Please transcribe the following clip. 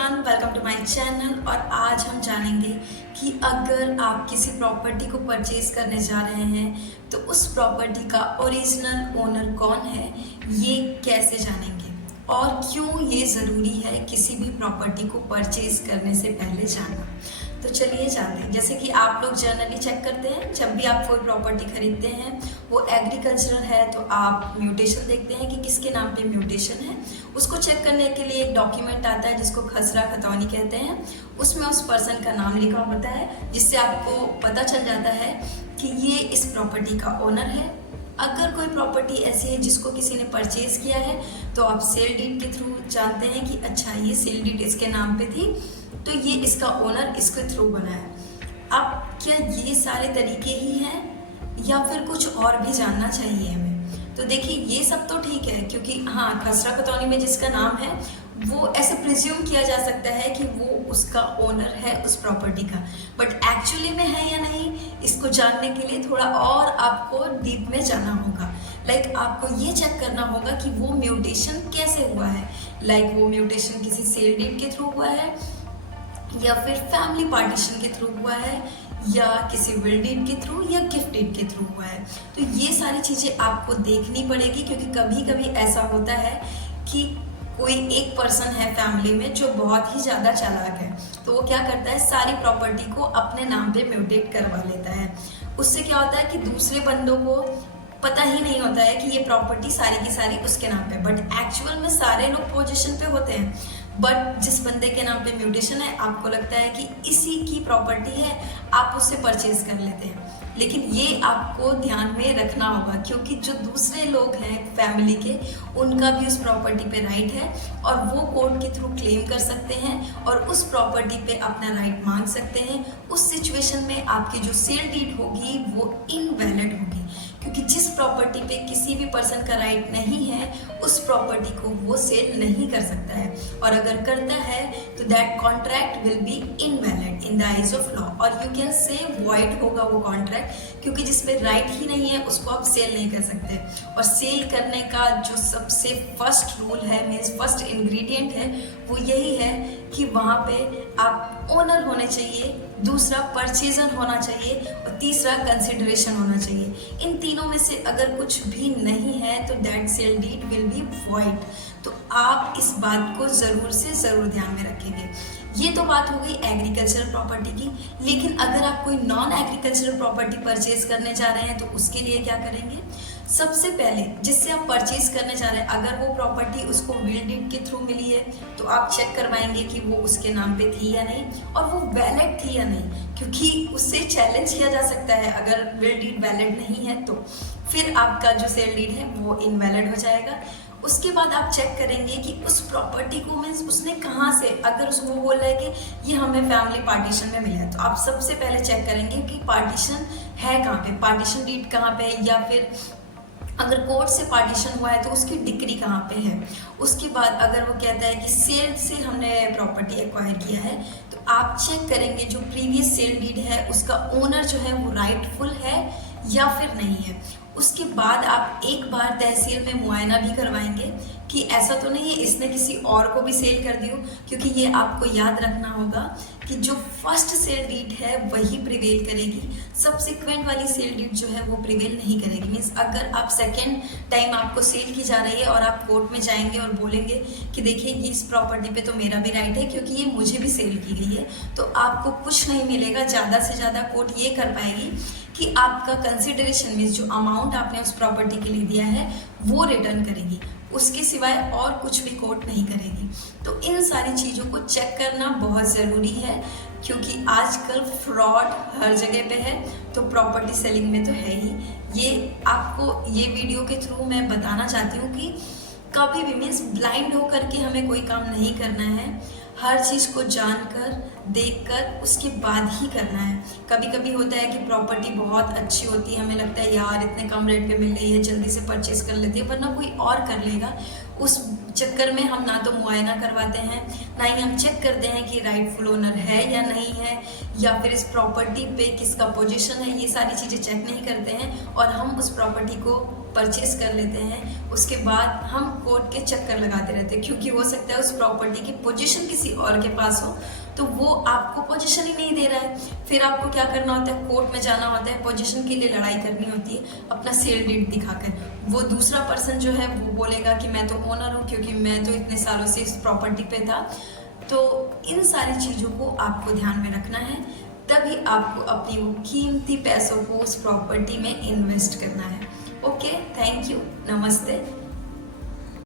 Everyone, welcome to my channel. और आज हम जानेंगे कि अगर आप किसी प्रॉपर्टी को परचेज करने जा रहे हैं तो उस प्रॉपर्टी का ओरिजिनल ओनर कौन है, ये कैसे जानेंगे और क्यों ये ज़रूरी है किसी भी प्रॉपर्टी को परचेज करने से पहले जानना। तो चलिए जानते हैं। जैसे कि आप लोग जनरली चेक करते हैं जब भी आप कोई प्रॉपर्टी खरीदते हैं, वो एग्रीकल्चरल है तो आप म्यूटेशन देखते हैं कि किसके नाम पे म्यूटेशन है। उसको चेक करने के लिए एक डॉक्यूमेंट आता है जिसको खसरा खतौनी कहते हैं। उसमें उस पर्सन का नाम लिखा होता है जिससे आपको पता चल जाता है कि ये इस प्रॉपर्टी का ओनर है। अगर कोई प्रॉपर्टी ऐसी है जिसको किसी ने परचेज किया है तो आप सेल डीड के थ्रू जानते हैं कि अच्छा ये सेल डीड इसके नाम पे थी तो ये इसका ओनर इसके थ्रू बना है। अब क्या ये सारे तरीके ही हैं या फिर कुछ और भी जानना चाहिए हमें? तो देखिए, ये सब तो ठीक है क्योंकि हाँ, खसरा खतौनी में जिसका नाम है वो ऐसे प्रिज्यूम किया जा सकता है कि वो उसका ओनर है उस प्रॉपर्टी का, बट एक्चुअली में है या नहीं, इसको जानने के लिए थोड़ा और आपको डीप में जाना होगा। लाइक आपको ये चेक करना होगा कि वो म्यूटेशन कैसे हुआ है। लाइक वो म्यूटेशन किसी सेल डीड के थ्रू हुआ है या फिर फैमिली पार्टीशन के थ्रू हुआ है या किसी विल डीड के थ्रू या गिफ्ट डीड के थ्रू हुआ है। तो ये सारी चीज़ें आपको देखनी पड़ेगी क्योंकि कभी कभी ऐसा होता है कि कोई एक पर्सन है फैमिली में जो बहुत ही ज़्यादा चालाक है, तो वो क्या करता है, सारी प्रॉपर्टी को अपने नाम पे म्यूटेट करवा लेता है। उससे क्या होता है कि दूसरे बंदों को पता ही नहीं होता है कि ये प्रॉपर्टी सारी की सारी उसके नाम पे, बट एक्चुअल में सारे लोग पोजीशन पे होते हैं। बट जिस बंदे के नाम पे म्यूटेशन है, आपको लगता है कि इसी की प्रॉपर्टी है, आप उससे परचेज कर लेते हैं। लेकिन ये आपको ध्यान में रखना होगा क्योंकि जो दूसरे लोग हैं फैमिली के, उनका भी उस प्रॉपर्टी पे राइट है और वो कोर्ट के थ्रू क्लेम कर सकते हैं और उस प्रॉपर्टी पे अपना राइट मांग सकते हैं। उस सिचुएशन में आपकी जो सेल डीड होगी वो इनवैलिड होगी क्योंकि जिस प्रॉपर्टी पे किसी भी पर्सन का राइट नहीं है, उस प्रॉपर्टी को वो सेल नहीं कर सकता है, और अगर करता है तो that contract will be invalid in the eyes of law, और यू कैन से वॉइड होगा वो कॉन्ट्रैक्ट क्योंकि जिस पे राइट ही नहीं है उसको आप सेल नहीं कर सकते। और सेल करने का जो सबसे फर्स्ट रूल है, मीन्स फर्स्ट इंग्रेडिएंट है, वो यही है कि वहाँ पे आप ओनर होने चाहिए, दूसरा परचेजर होना चाहिए और तीसरा कंसिडरेशन होना चाहिए। इन तीनों में से अगर कुछ भी नहीं है तो that sale deed will be void. तो आप इस बात को ज़रूर से ज़रूर ध्यान में रखेंगे। ये तो बात हो गई एग्रीकल्चरल प्रॉपर्टी की, लेकिन अगर आप कोई नॉन एग्रीकल्चरल प्रॉपर्टी परचेज करने जा रहे हैं तो उसके लिए क्या करेंगे? सबसे पहले जिससे आप परचेज करने जा रहे हैं, अगर वो प्रॉपर्टी उसको विल डीड के थ्रू मिली है तो आप चेक करवाएंगे कि वो उसके नाम पे थी या नहीं और वो वैलिड थी या नहीं, क्योंकि उससे चैलेंज किया जा सकता है। अगर विल डीड वैलिड नहीं है तो फिर आपका जो सेल डीड है वो इनवैलिड हो जाएगा। उसके बाद आप चेक करेंगे कि उस प्रॉपर्टी को मीन्स उसने कहाँ से, अगर उसको बोल रहा है कि ये हमें फैमिली पार्टीशन में मिला है, तो आप सबसे पहले चेक करेंगे कि पार्टीशन है कहाँ पे, पार्टीशन डीड कहाँ पे है, या फिर अगर कोर्ट से पार्टीशन हुआ है तो उसकी डिक्री कहाँ पे है। उसके बाद अगर वो कहता है कि सेल से हमने प्रॉपर्टी एक्वायर किया है तो आप चेक करेंगे जो प्रीवियस सेल डीड है उसका ओनर जो है वो राइटफुल है या फिर नहीं है। उसके बाद आप एक बार तहसील में मुआयना भी करवाएंगे कि ऐसा तो नहीं है इसने किसी और को भी सेल कर दी हो, क्योंकि ये आपको याद रखना होगा कि जो फर्स्ट सेल डीड है वही प्रिवेल करेगी, सब्सिक्वेंट वाली सेल डीड जो है वो प्रिवेल नहीं करेगी। मीन्स अगर आप सेकेंड टाइम आपको सेल की जा रही है और आप कोर्ट में जाएंगे और बोलेंगे कि देखिए इस प्रॉपर्टी पे तो मेरा भी राइट है क्योंकि ये मुझे भी सेल की गई है, तो आपको कुछ नहीं मिलेगा। ज़्यादा से ज़्यादा कोर्ट ये कर पाएगी कि आपका कंसिडरेशन मीन्स जो अमाउंट आपने उस प्रॉपर्टी के लिए दिया है वो रिटर्न करेगी, उसके सिवाय और कुछ भी कोर्ट नहीं करेगी। तो इन सारी चीज़ों को चेक करना बहुत ज़रूरी है क्योंकि आजकल फ्रॉड हर जगह पे है, तो प्रॉपर्टी सेलिंग में तो है ही। ये आपको ये वीडियो के थ्रू मैं बताना चाहती हूँ कि कभी भी मीन्स ब्लाइंड होकर के हमें कोई काम नहीं करना है। हर चीज़ को जानकर देखकर उसके बाद ही करना है। कभी कभी होता है कि प्रॉपर्टी बहुत अच्छी होती है, हमें लगता है यार इतने कम रेट पे मिल रही है, जल्दी से परचेज कर लेते हैं, वरना कोई और कर लेगा। उस चक्कर में हम ना तो मुआयना करवाते हैं, ना ही हम चेक करते हैं कि राइटफुल ओनर है या नहीं है, या फिर इस प्रॉपर्टी पे किसका पोजीशन है, ये सारी चीज़ें चेक नहीं करते हैं और हम उस प्रॉपर्टी को परचेस कर लेते हैं, उसके बाद हम कोर्ट के चक्कर लगाते रहते हैं, क्योंकि हो सकता है उस प्रॉपर्टी की पोजीशन किसी और के पास हो तो वो आपको पोजीशन ही नहीं दे रहा है। फिर आपको क्या करना होता है, कोर्ट में जाना होता है, पोजीशन के लिए लड़ाई करनी होती है अपना सेल डीड दिखाकर। वो दूसरा पर्सन जो है वो बोलेगा कि मैं तो ओनर हूँ, क्योंकि मैं तो इतने सालों से इस प्रॉपर्टी पे था। तो इन सारी चीज़ों को आपको ध्यान में रखना है, तभी आपको अपनी वो कीमती पैसों को उस प्रॉपर्टी में इन्वेस्ट करना है। ओके, थैंक यू, नमस्ते।